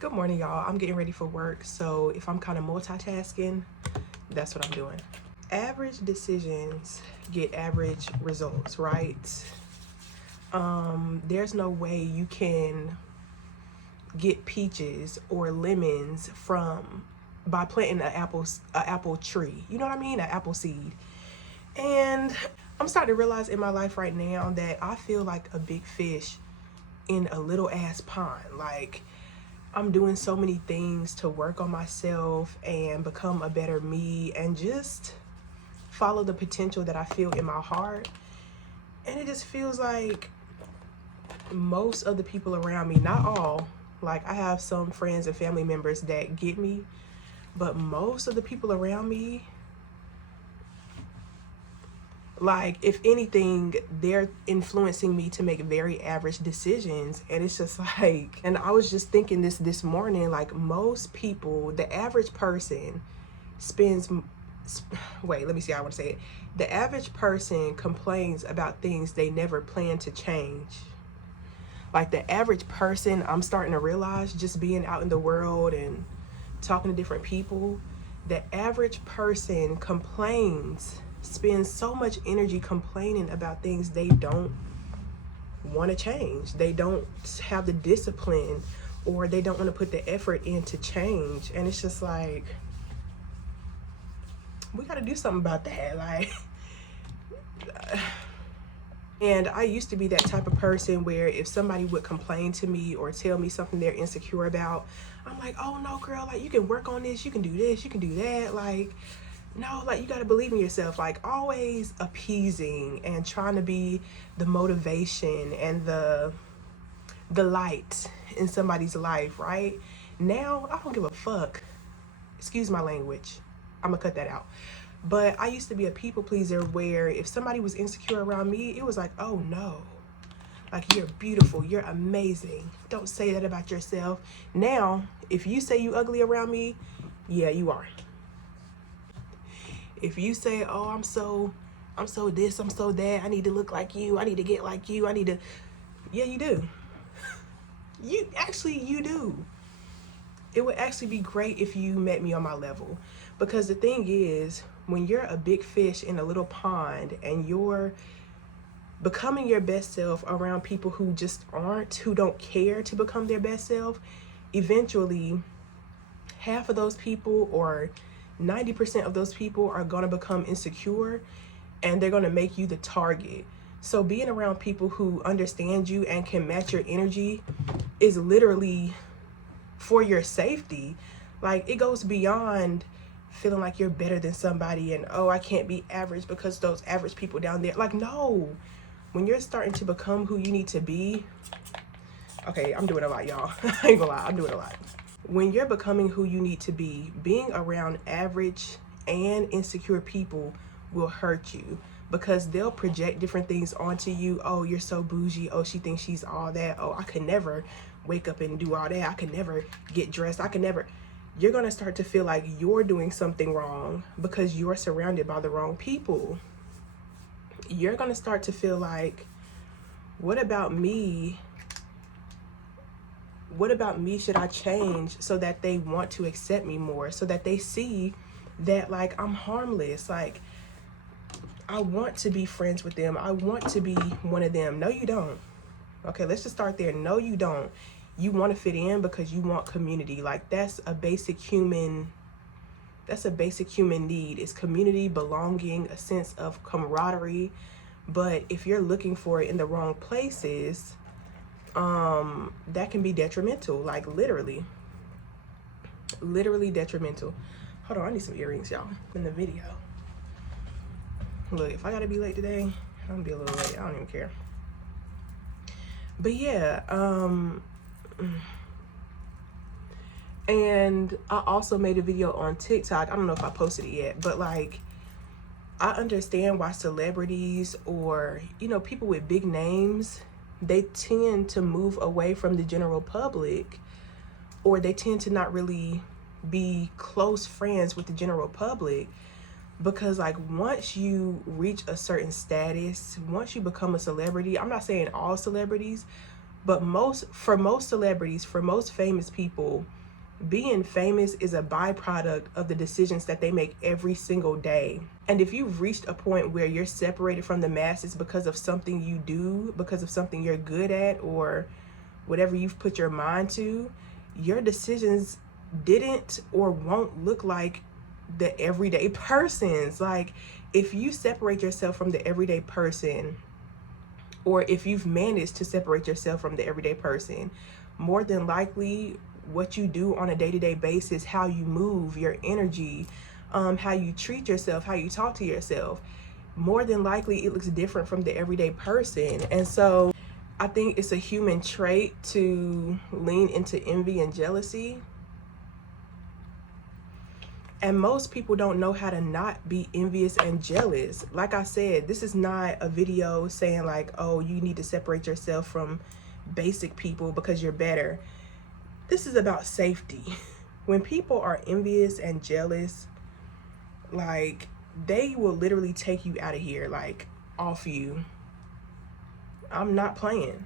Good morning, y'all. I'm getting ready for work, so if I'm kind of multitasking, that's what I'm doing. Average decisions get average results, right? There's no way you can get peaches or lemons from by planting an apple tree. You know what I mean? An apple seed. And I'm starting to realize in my life right now that I feel like a big fish in a little ass pond. Like, I'm doing so many things to work on myself and become a better me and just follow the potential that I feel in my heart. And it just feels like most of the people around me, not all, like I have some friends and family members that get me, but most of the people around me, like if anything, they're influencing me to make very average decisions. And it's just like, and I was just thinking this morning, like most people, the average person spends wait, let me see how I want to say it. The average person complains about things they never plan to change. Like the average person, I'm starting to realize, just being out in the world and talking to different people, the average person spends so much energy complaining about things they don't want to change. They don't have the discipline, or they don't want to put the effort in to change. And it's just like, we got to do something about that. Like, and I used to be that type of person where if somebody would complain to me or tell me something they're insecure about, I'm like, oh no, girl, like you can work on this, you can do this, you can do that. Like, no, like you got to believe in yourself. Like, always appeasing and trying to be the motivation and the light in somebody's life, right? Now, I don't give a fuck. Excuse my language. I'm gonna cut that out. But I used to be a people pleaser where if somebody was insecure around me, it was like, oh no, like you're beautiful, you're amazing. Don't say that about yourself. Now, if you say you ugly around me, yeah, you are. If you say, oh, I'm so this, I'm so that, I need to look like you, I need to get like you, I need to, yeah, you do. You do. It would actually be great if you met me on my level. Because the thing is, when you're a big fish in a little pond and you're becoming your best self around people who just aren't, who don't care to become their best self, eventually half of those people or 90% of those people are going to become insecure, and they're going to make you the target. So being around people who understand you and can match your energy is literally for your safety. Like, it goes beyond feeling like you're better than somebody and, oh, I can't be average because those average people down there. Like, no. When you're starting to become who you need to be, okay, I'm doing a lot, y'all. I ain't gonna lie, I'm doing a lot. When you're becoming who you need to be, being around average and insecure people will hurt you, because they'll project different things onto you. Oh, you're so bougie. Oh, she thinks she's all that. Oh, I could never wake up and do all that. I could never get dressed. I could never. You're going to start to feel like you're doing something wrong because you're surrounded by the wrong people. You're going to start to feel like, what about me? What about me should I change so that they want to accept me more, so that they see that, like, I'm harmless. Like, I want to be friends with them. I want to be one of them. No, you don't. Okay, let's just start there. No, you don't. You want to fit in because you want community. Like, that's a basic human need. It's community, belonging, a sense of camaraderie. But if you're looking for it in the wrong places, that can be detrimental. Like, literally detrimental. Hold on, I need some earrings, y'all, in the video. Look, if I gotta be late today, I'm gonna be a little late. I don't even care. But yeah, and I also made a video on TikTok. I don't know if I posted it yet, but like, I understand why celebrities or, you know, people with big names, they tend to move away from the general public, or they tend to not really be close friends with the general public. Because like, once you reach a certain status, once you become a celebrity, I'm not saying all celebrities, But for most celebrities, for most famous people, being famous is a byproduct of the decisions that they make every single day. And if you've reached a point where you're separated from the masses because of something you do, because of something you're good at, or whatever you've put your mind to, your decisions didn't or won't look like the everyday person's. Like, if you separate yourself from the everyday person, or if you've managed to separate yourself from the everyday person, more than likely what you do on a day-to-day basis, how you move, your energy, how you treat yourself, how you talk to yourself, more than likely it looks different from the everyday person. And so I think it's a human trait to lean into envy and jealousy. And most people don't know how to not be envious and jealous. Like I said, this is not a video saying like, oh, you need to separate yourself from basic people because you're better. This is about safety. When people are envious and jealous, like, they will literally take you out of here, like, off you. I'm not playing.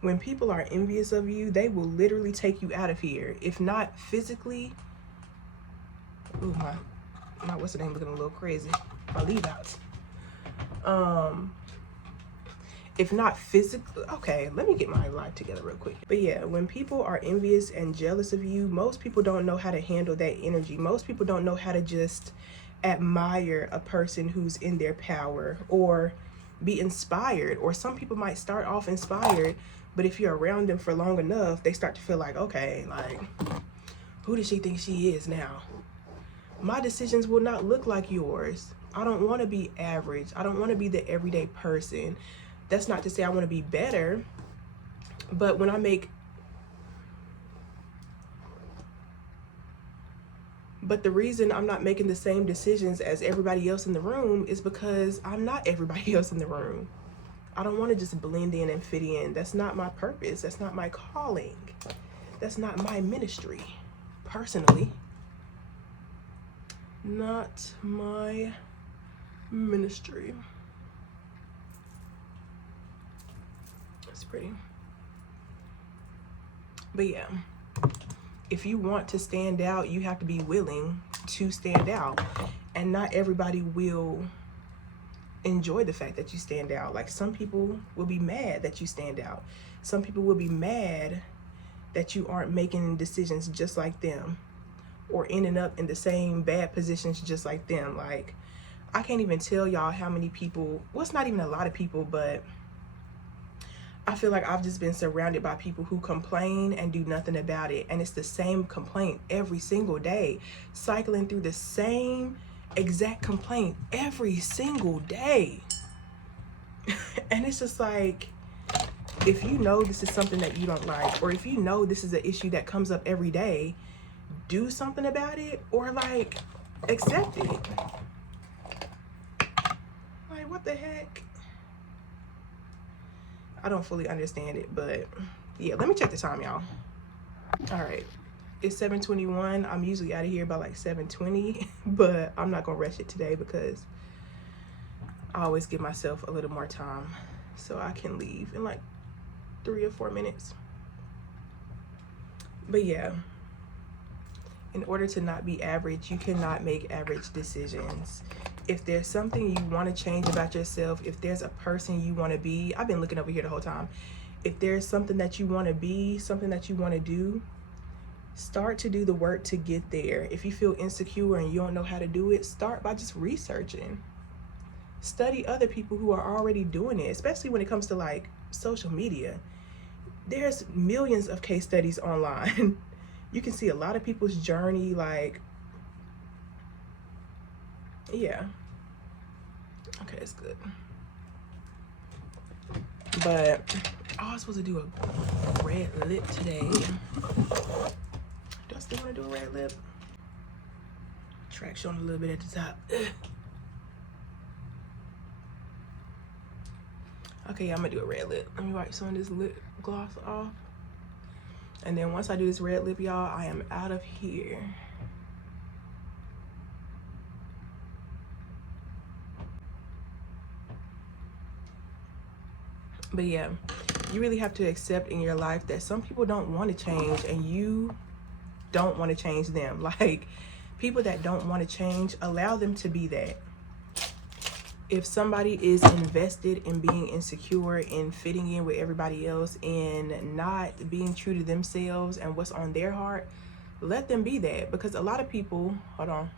When people are envious of you, they will literally take you out of here. If not physically, ooh, my what's the name looking a little crazy. My leave outs. If not physically, okay, let me get my life together real quick. But yeah, when people are envious and jealous of you, most people don't know how to handle that energy. Most people don't know how to just admire a person who's in their power, or be inspired. Or some people might start off inspired, but if you're around them for long enough, they start to feel like, okay, like, who does she think she is now? My decisions will not look like yours. I don't want to be average. I don't want to be the everyday person. That's not to say I want to be better, but when I make, but the reason I'm not making the same decisions as everybody else in the room is because I'm not everybody else in the room. I don't want to just blend in and fit in. That's not my purpose. That's not my calling. That's not my ministry, personally. Not my ministry. That's pretty. But yeah, if you want to stand out, you have to be willing to stand out. And not everybody will enjoy the fact that you stand out. Like, some people will be mad that you stand out. Some people will be mad that you aren't making decisions just like them, or ending up in the same bad positions just like them. Like, I can't even tell y'all how many people, well, it's not even a lot of people, but I feel like I've just been surrounded by people who complain and do nothing about it. And it's the same complaint every single day, cycling through the same exact complaint every single day. And it's just like, if you know this is something that you don't like, or if you know this is an issue that comes up every day, do something about it, or like, accept it. Like, what the heck? I don't fully understand it, but yeah, let me check the time, y'all. All right, it's 7:21. I'm usually out of here by like 7:20, but I'm not gonna rush it today because I always give myself a little more time so I can leave in like 3 or 4 minutes. But yeah, in order to not be average, you cannot make average decisions. If there's something you want to change about yourself, if there's a person you want to be, I've been looking over here the whole time. If there's something that you want to be, something that you want to do, start to do the work to get there. If you feel insecure and you don't know how to do it, start by just researching. Study other people who are already doing it, especially when it comes to like social media. There's millions of case studies online. You can see a lot of people's journey, like, yeah. Okay, that's good. But I was supposed to do a red lip today. Do I still want to do a red lip? Traction a little bit at the top. Okay, I'm gonna do a red lip. Let me wipe some of this lip gloss off. And then once I do this red lip, y'all, I am out of here. But yeah, you really have to accept in your life that some people don't want to change, and you don't want to change them. Like, people that don't want to change, allow them to be that. If somebody is invested in being insecure, in fitting in with everybody else, in not being true to themselves and what's on their heart, let them be that. Because a lot of people, hold on.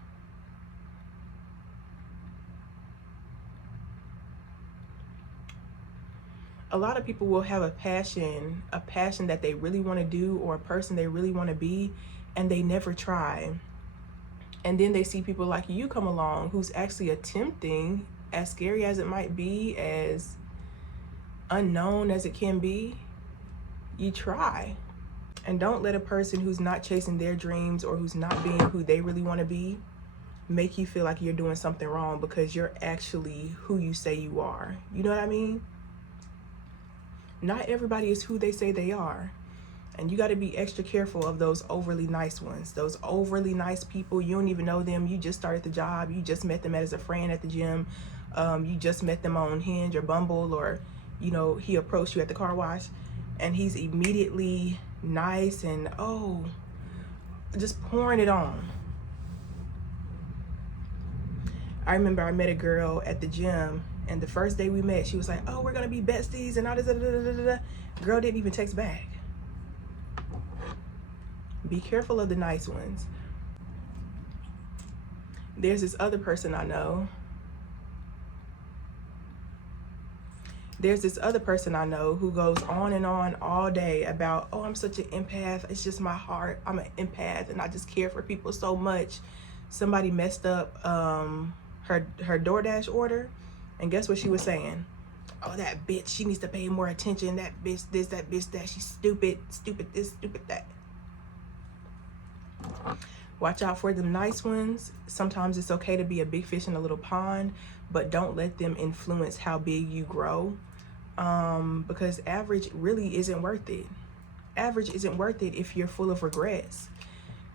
A lot of people will have a passion that they really want to do, or a person they really want to be, and they never try. And then they see people like you come along who's actually attempting, as scary as it might be, as unknown as it can be. You try. And don't let a person who's not chasing their dreams, or who's not being who they really want to be, make you feel like you're doing something wrong, because you're actually who you say you are. You know what I mean? Not everybody is who they say they are. And you got to be extra careful of those overly nice ones. Those overly nice people, you don't even know them. You just started the job. You just met them as a friend at the gym. You just met them on Hinge or Bumble, or, you know, he approached you at the car wash, and he's immediately nice and, oh, just pouring it on. I remember I met a girl at the gym, and the first day we met, she was like, oh, we're going to be besties and all this, Girl didn't even text back. Be careful of the nice ones. There's this other person I know. Who goes on and on all day about, oh, I'm such an empath. It's just my heart. I'm an empath and I just care for people so much. Somebody messed up her DoorDash order, and guess what she was saying? Oh, that bitch, she needs to pay more attention. That bitch this, that bitch that. She's stupid this, stupid that. Watch out for them nice ones. Sometimes it's okay to be a big fish in a little pond, but don't let them influence how big you grow, because average really isn't worth it. Average isn't worth it if you're full of regrets.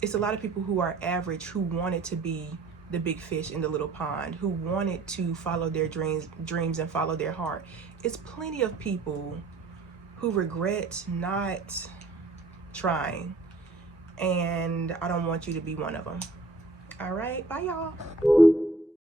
It's a lot of people who are average who wanted to be the big fish in the little pond, who wanted to follow their dreams and follow their heart. It's plenty of people who regret not trying, and I don't want you to be one of them. All right, bye y'all.